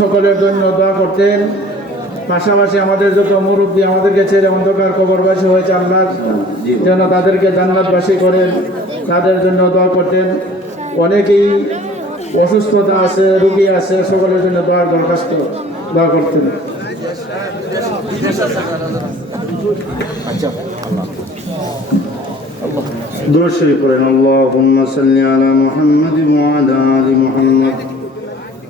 সকলের জন্য দোয়া করতেন। পাশাপাশি আমাদের যত মুরব্বী আমাদেরকে ছেড়ে অন্ধকার কবরবাসী হয়েছে, আল্লাহ যেন তাদেরকে জান্নাতবাসী করেন, তাদের জন্য দোয়া করতেন। অনেকেই অসুস্থতা আছে, রুগী আছে, সকলের জন্য দোয়ার দরখাস্ত দোয়া করতেন। দোষ করেন আল্লাহ মোহাম্মদ আলা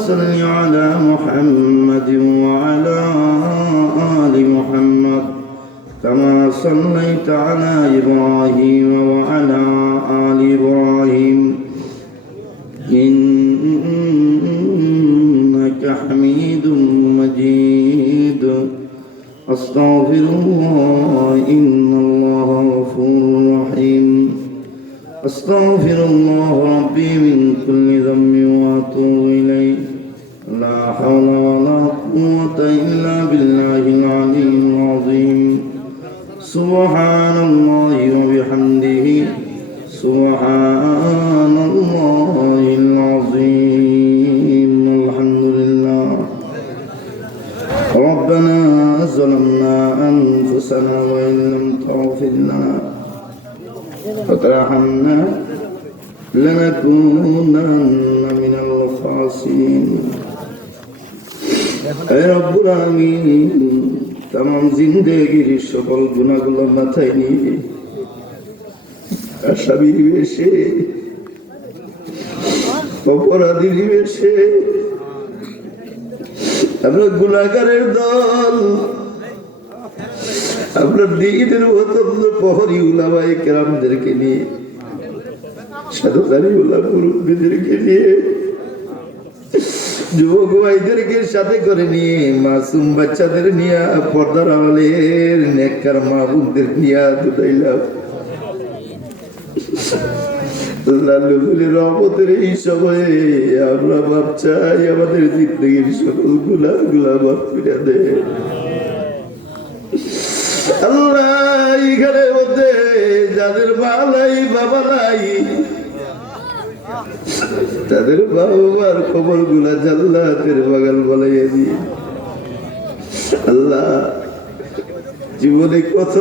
اللهم صل على محمد وعلى آل محمد كما صليت على إبراهيم وعلى آل إبراهيم. إنك حميد مجيد. أستغفر الله إن الله غفور رحيم. أستغفر الله ربي من كل ذنب حول ولا قوة إلا بالله العلي العظيم. سبحان الله وبحمده. سبحان الله العظيم. الحمد لله ربنا ظلمنا أنفسنا وإن لم تغفر لنا وترحمنا لنكونن من الخاسرين. রব্বুল তাম জিন্দেগির সকল গুণাগুলো মাথায় নিয়ে আসামির বেশে, অপরাধীর আমরা গুণাগারের দল, আমরা দিনের অত্যন্ত প্রহরী উলামাই কেরামদেরকে নিয়ে সাধুকারী উলা মুরব্বীদেরকে নিয়ে যুবক ভাইদেরকে সাথে করে নিয়ে, মাসুম বাচ্চাদের নিয়ে পর্দার আমলের নেককার মাহবুবদের নিয়ে দুটাইলাম এই আমাদের সকলগুলা গুলা মধ্যে যাদের মা নাই, বাবা নাই তাদের বাবার খবরগুলা জাল্লাতের বাগান বলাইয়া দিয়ে আল্লাহ, জীবনে কত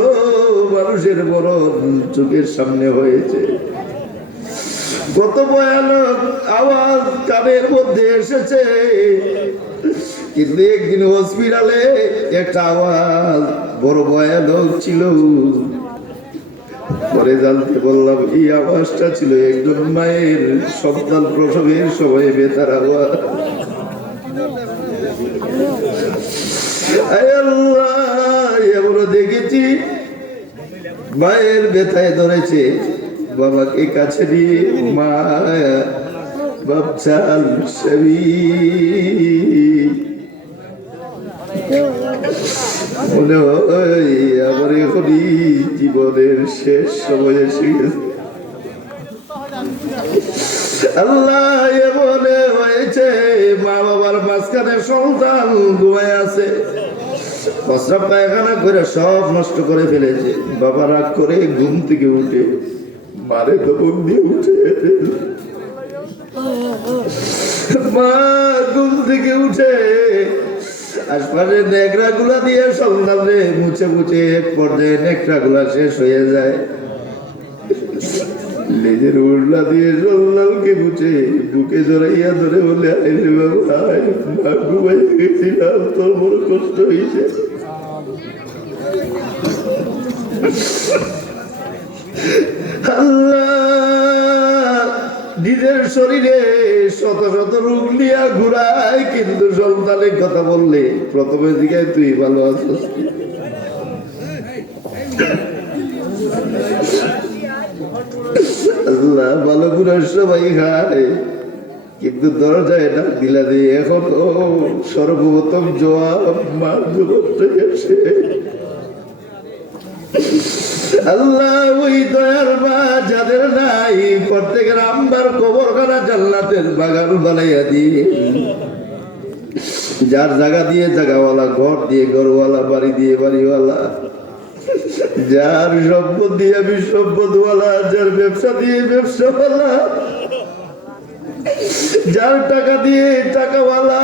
মানুষের বড় চোখের সামনে হয়েছে। কত ভয়ানক আওয়াজ কানের মধ্যে এসেছে। কিন্তু একদিন হসপিটালে একটা আওয়াজ বড় ভয়ানক ছিল। পরে জানতে বললাম, এই আওয়াজটা ছিল একজন মায়ের। সন্তান প্রসবের সময় বেতার আওয়াজ। দেখেছি, মায়ের ব্যথায় ধরেছে। বাবাকে কাছে নিয়ে মা বাপচাল সবই মনে হয় জীবনের শেষ সময় এসে গেছে। আল্লাহ এমন হয়েছে মা বাবার মাঝখানে সন্তান ঘুমায় আছে। প্রস্রাব পায়খানা করে সব নষ্ট করে ফেলেছে। বাবা রাগ করে ঘুম থেকে উঠে, মারে তো দিয়ে উঠে। মা ঘুম থেকে উঠে নেকড়া গুলা দিয়ে মুছে মুছে এক পর্যায়ে নেকড়া গুলা শেষ হয়ে যায়। লেজের উড়লা দিয়ে সন্তানকে মুছে, বুকে জড়াইয়া ধরে বলে আয়, মা ঘুমাই গেছিলাম, তোর বড় কষ্ট হয়েছে আল্লাহ নিজের শরীরে শত শত রোগ নিয়ে ঘুরায়, কিন্তু সন্তানের কথা বললে প্রথমে দিকে তুই ভালো আছিস। আল্লাহ ভালো ঘুরার সবাই খায় কিন্তু দরজায় ডাক দিলা দিয়ে এখন ও সর্বপ্রথম জবাব মা জবাব থেকে আল্লাহ, ওই দয়ার মা যাদের নাই, প্রত্যেকের আম্বার কবরখানা জান্নাতের বাগান বানাইয়া দিয়ে যার জায়গা দিয়ে জায়গাওয়ালা, ঘর দিয়ে ঘরওয়ালা, বাড়ি দিয়ে বাড়িওয়ালা, যার সম্পদ দিয়ে আমি সম্পদওয়ালা, যার ব্যবসা দিয়ে ব্যবসাওয়ালা, যার টাকা দিয়ে টাকাওয়ালা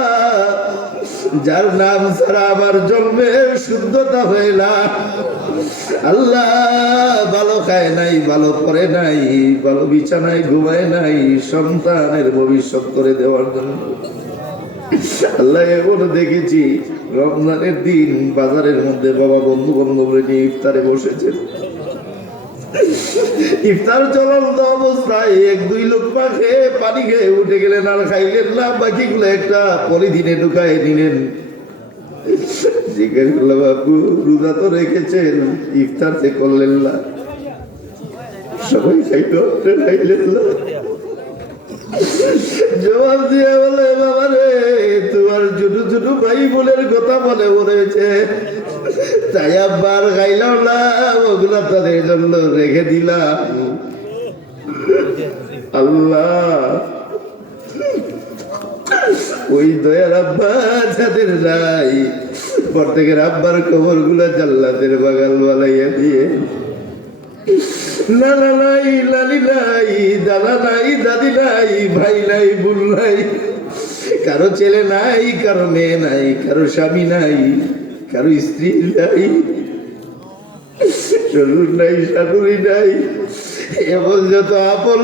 যার নাম ছাড়া আমার জন্মের শুদ্ধতা না। আল্লাহ ভালো খায় নাই, ভালো করে নাই, ভালো বিছানায় ঘুমায় নাই, সন্তানের ভবিষ্যৎ করে দেওয়ার জন্য। আল্লাহ এমন দেখেছি, রমজানের দিন বাজারের মধ্যে বাবা বন্ধু বান্ধব নিয়ে ইফতারে বসেছেন। ইফতার চলন্ত অবস্থায় এক দুই লোক পাখে পানি খেয়ে উঠে গেলেন আর খাইলেন না। বাকিগুলো একটা পলিথিনে ঢুকায় নিলেন। জিজ্ঞেস করল রোজা তো রেখেছেন, ইফতার সে করলেন না? সবাই খাইতো খাইলেন না। জবাব দিয়ে বলে বাবা রে তোমার ছোট ছোট ভাই বোনের কথা মনে পড়েছে। তাই আবার খাইলাম না, ওগুলো তাদের জন্য রেখে দিলাম। আল্লাহ, ওই দয়ার আব্বা যাদের নাই, প্রত্যেকের আব্বার কবরগুলা জাল্লাতের বাগাল বালাইয়া দিয়ে নানা নাই, লালি নাই, দাদা নাই, দাদি নাই, ভাই নাই, বোন নাই। কারও ছেলে নাই, কারও মেয়ে নাই, কারও স্বামী নাই। কারও স্ত্রী নাই, শ্বশুর নাই, শাশুড়ি নাই এমন যত আপন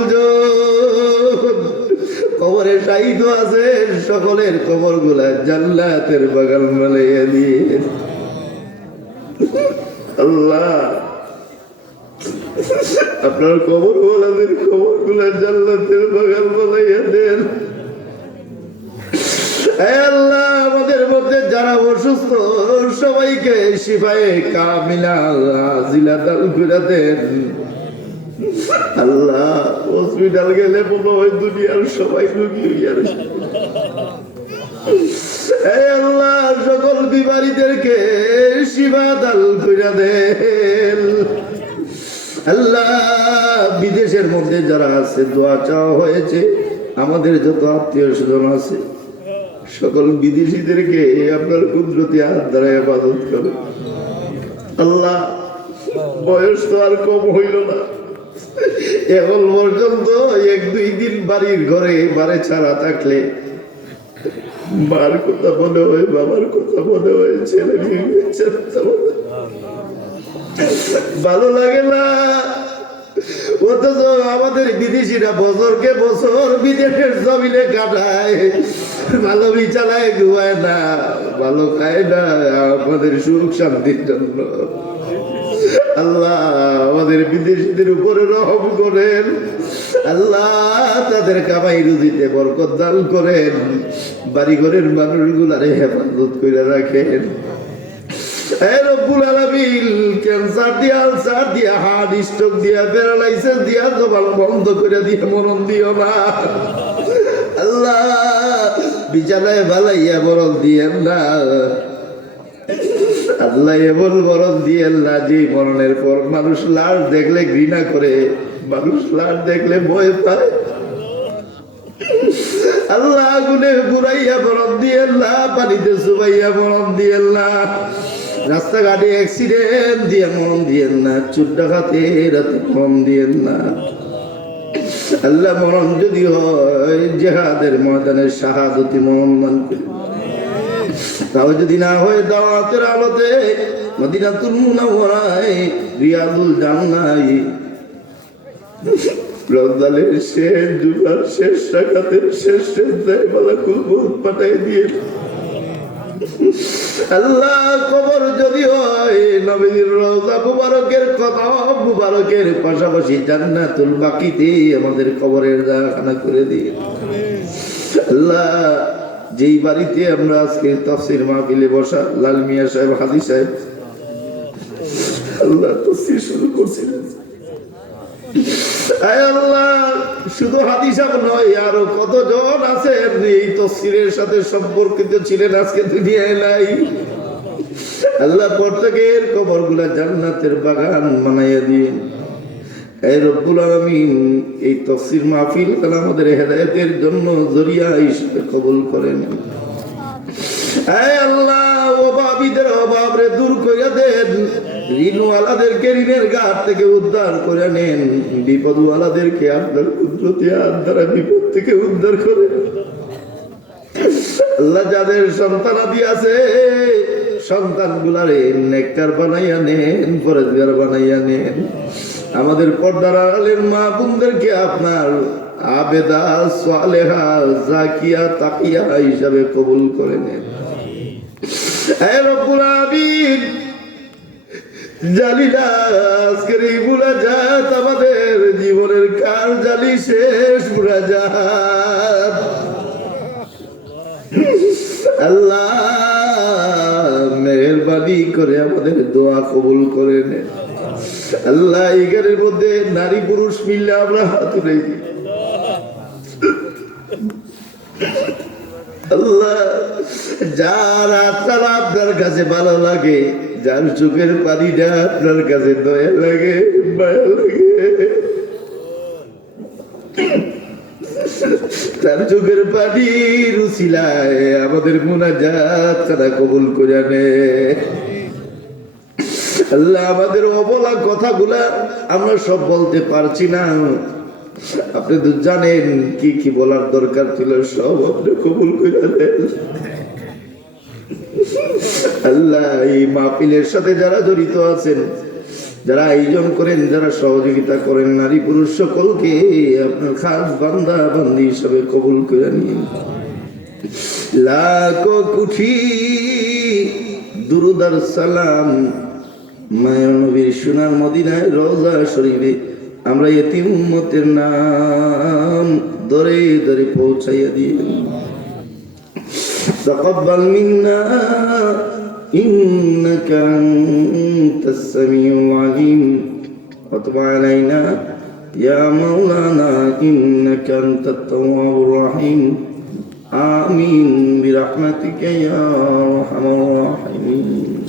কবরে সাহিত্য আছে, সকলের কবরগুলা জান্নাতের বাগান বানাইয়া দিয়ে। আল্লাহ, আপনার কবর ওলাদের কবরগুলা জান্নাতের বাগান বানাইয়া দেন হে আল্লাহ আমাদের মধ্যে যারা অসুস্থ সবাইকে শিফায়ে কামিলা আল্লাহ হসপিটাল গেলে হয় দুনিয়ার সবাই রুগী হইয়া রয়েছে। সকল বিমারীদেরকে শিবা দাল দেন আল্লাহ, বিদেশের মধ্যে যারা আছে, দোয়া চাওয়া হয়েছে, আমাদের যত আত্মীয় স্বজন আছে সকল বিদেশিদেরকে আপনার কুদরতি হাত দ্বারা হেফাজত করে আল্লাহ, বয়স তো আর কম হইল না। এখন পর্যন্ত এক দুই দিন বাড়ির ঘরে বারে ছাড়া থাকলে মার কথা মনে হয়, বাবার কথা মনে হয়, ছেলে। ভালো লাগে না। অথচ আমাদের বিদেশিরা বছরকে বছর বিদেশের জমিনে কাটায়। ভালো বিছানায় ঘুমায় না, ভালো খায় না, আমাদের সুখ শান্তির জন্য। আল্লাহ আমাদের বিদেশিদের উপরে রহম করেন। আল্লাহ তাদের কামাই রুজিতে বরকত দান করেন। বাড়ি ঘরের মানুষগুলারে হেফাজত করে রাখেন। আল্লাহ বিছানায় ভালাইয়া মরণ দিয়েন না। আল্লাহ এমন মরণ দিয়েন না যে মরণের পর। মানুষ লাশ দেখলে ঘৃণা করে, মানুষ লাশ দেখলে ভয় পায়। আল্লাহ আগুনে বুড়াইয়া বরফ দিয়ে না, পানিতে সুবাইয়া বরফ দিয়ে না। রাস্তাঘাটে অ্যাক্সিডেন্ট দিয়ে মরণ দিয়েন না চুট ডাকাতে রাতে মরণ দিয়েন না। আল্লাহ মরণ যদি হয়, জেহাদের ময়দানে শাহাদতি মরণ করি। তাও যদি না হয়, দাওয়াতের আলোতে মদিনাতুল মুনাওয়ারায়, রিয়াদুল জান্নাই। রমজানের শেষ, জুমার শেষ, সাকাতের শেষ শেষ দেয় মউত পাঠাই দিয়ে। আল্লাহ কবর যদি হয় নবীর রওজা মুবারকের মুবারকের পাশাপাশি জান্নাতুল বাকিতে আমাদের কবরের জায়গাখানা করে দিয়ে আল্লাহ, যেই বাড়িতে আমরা আজকে তফসির মাহফিলে বসা, লাল মিয়া সাহেব হাদি সাহেব, আল্লাহ তফসির শুরু করছিলেন। শুধু হাদিসাব নয়, আরও কতজন আছেন? এই তসিরের সাথে সম্পর্কিত ছিলেন আজকে দুনিয়ায় নাই। আল্লাহ প্রত্যেকের কবরগুলা জান্নাতের বাগান বানাইয়া দিন। এই রব্বুল আলমিন এই তফসির মাহফিল আমাদের হেদায়তের জন্য জরিয়া হিসেবে কবুল করেন। অভাব রে দূর করে দেন, ঋণওয়ালাদেরকে ঋণের থেকে উদ্ধার নেন আপনার বিপদ থেকে উদ্ধার করে আল্লাহ যাদের সন্তানাদি আছে সন্তান গুলারে নেককার বানাইয়া নেন, পরেজগার বানাইয়া নেন। আমাদের পর্দার আড়ালের মা বোনদেরকে আপনার আবেদা, সালেহা, জাকিয়া, তাকিয়া হিসাবে কবুল করে নেন। জানি আজকের এই মুনাজাত আমাদের জীবনের কার জালি শেষ মুনাজাত? আল্লাহ। মেহরবানি করে আমাদের দোয়া কবুল করে নেন আল্লাহ, এই মধ্যে নারী পুরুষ মিললে আমরা হাত উঠেছি আল্লাহ, যার আত্মারা আপনার কাছে ভালো লাগে, যার চোখের পানিটা আপনার কাছে দয়া লাগে লাগে। তার চোখের পানি রুচিলায় আমাদের মোনাজাত তারা কবুল করে নে আল্লাহ আমাদের অবলা কথাগুলা আমরা সব বলতে পারছি না। আপনি তো জানেন কি কি বলার দরকার ছিল, সব আপনি কবুল করে আল্লাহ এই মাহফিলের সাথে যারা জড়িত আছেন যারা আয়োজন করেন যারা সহযোগিতা করেন নারী পুরুষ সকলকে আপনার খাস বান্দা বান্দি হিসাবে কবুল করে নিন লাখো কুঠি দুরুদার সালাম মায়ের নবীর সোনার মদিনায় রোজা শরীফে আমরা এতিম উম্মতের নাম ধরে ধরে পৌঁছাইয়া দিই تقبل منا إنك أنت السميع العليم وتب علينا. يا مولانا إنك أنت التواب الرحيم. آمين برحمتك يا أرحم الراحمين.